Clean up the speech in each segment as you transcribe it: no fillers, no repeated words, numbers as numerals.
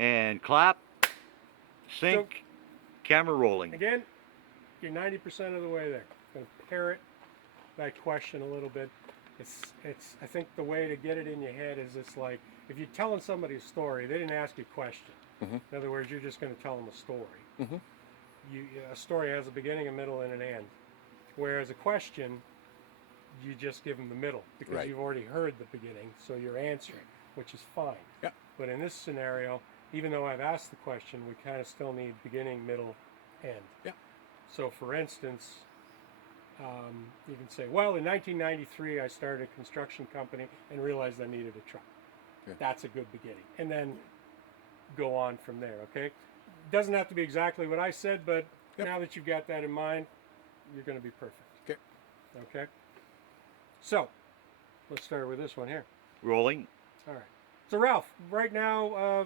And clap, sync, So, camera rolling. again, you're 90% of the way there. I'm going to parrot that question a little bit. It's. I think the way to get it in your head is it's like if you're telling somebody a story, they didn't ask you a question. Mm-hmm. In other words, you're just going to tell them a story. Mm-hmm. A story has a beginning, a middle, and an end. Whereas a question, you just give them the middle because Right. you've already heard the beginning, so you're answering, which is fine. Yeah. But in this scenario, even though I've asked the question, we kind of still need beginning, middle, end. Yeah. So, for instance, you can say, well, in 1993, I started a construction company and realized I needed a truck. Yeah. That's a good beginning. And then go on from there, okay? Doesn't have to be exactly what I said, but Yep. now that you've got that in mind, you're going to be perfect. Okay. Okay? So, let's start with this one here. Rolling. All right. So, Ralph, right now,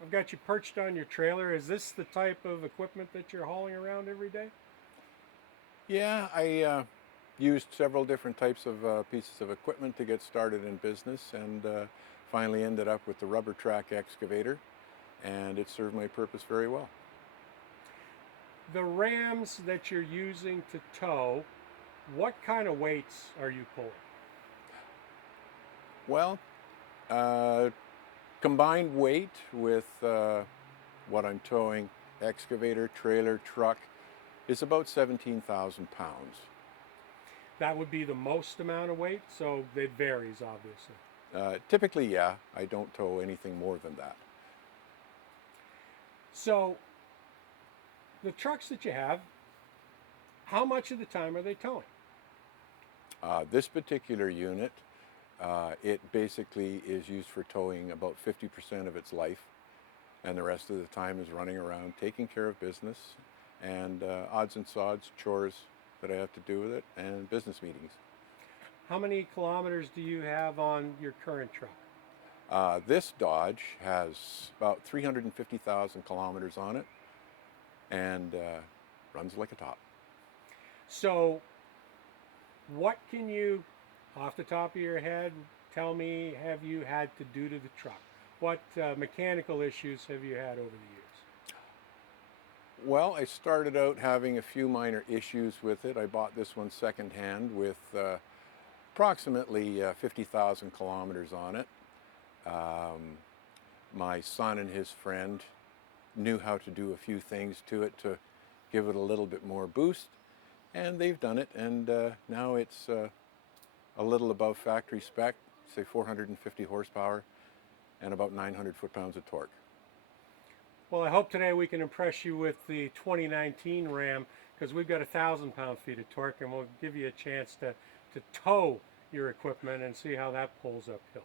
I've got you perched on your trailer. Is this the type of equipment that you're hauling around every day? Yeah, I used several different types of pieces of equipment to get started in business, and finally ended up with the rubber track excavator, and it served my purpose very well. The rams that you're using to tow, what kind of weights are you pulling? Well, combined weight with what I'm towing, excavator, trailer, truck, is about 17,000 pounds. That would be the most amount of weight, so it varies, obviously. Typically, yeah, I don't tow anything more than that. So, the trucks that you have, how much of the time are they towing? This particular unit, it basically is used for towing about 50% of its life, and the rest of the time is running around taking care of business and odds and sods, chores that I have to do with it, and business meetings. How many kilometers do you have on your current truck? This Dodge has about 350,000 kilometers on it, and runs like a top. So, what can you, off the top of your head, tell me have you had to do to the truck? What mechanical issues have you had over the years? Well, I started out having a few minor issues with it. I bought this one secondhand with approximately 50,000 kilometers on it. My son and his friend knew how to do a few things to it to give it a little bit more boost, and they've done it, and now it's a little above factory spec, say 450 horsepower and about 900 foot-pounds of torque. Well, I hope today we can impress you with the 2019 Ram because we've got 1,000 pound-feet of torque, and we'll give you a chance to tow your equipment and see how that pulls uphill.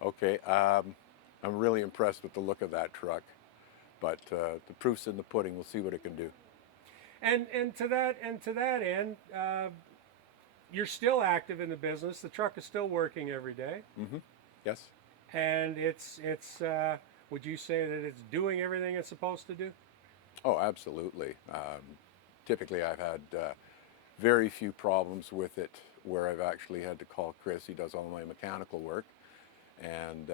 Okay, I'm really impressed with the look of that truck, but the proof's in the pudding. We'll see what it can do. And to that end, you're still active in the business. The truck is still working every day, Mm-hmm. Yes. and it's would you say that it's doing everything it's supposed to do? Oh, absolutely. Typically, I've had very few problems with it where I've actually had to call Chris. He does all my mechanical work. And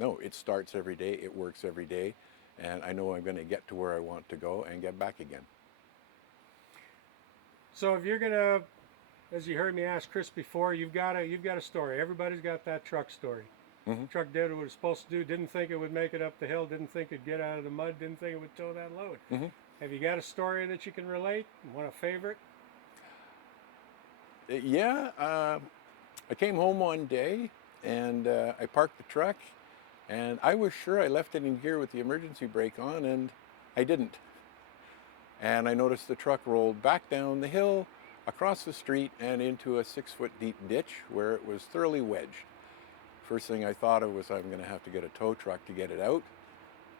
no, it starts every day, it works every day, and I know I'm going to get to where I want to go and get back again. So if you're gonna, as you heard me ask Chris before, you've got a story. Everybody's got that truck story. Mhm. Truck did what it was supposed to do. Didn't think it would make it up the hill. Didn't think it'd get out of the mud. Didn't think it would tow that load. Mhm. Have you got a story that you can relate? Want a favorite? Yeah, I came home one day and I parked the truck, and I was sure I left it in gear with the emergency brake on, and I didn't. And I noticed the truck rolled back down the hill, across the street, and into a 6-foot deep ditch where it was thoroughly wedged. First thing I thought of was I'm going to have to get a tow truck to get it out.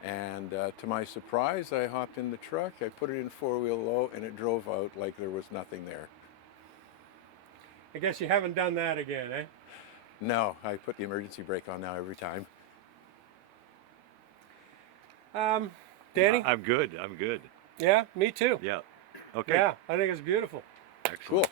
And to my surprise, I hopped in the truck, I put it in four-wheel low, and it drove out like there was nothing there. I guess you haven't done that again, eh? No, I put the emergency brake on now every time. Danny? I'm good. I'm good. Yeah, me too. Yeah. Okay. Yeah, I think it's beautiful. Excellent. Cool.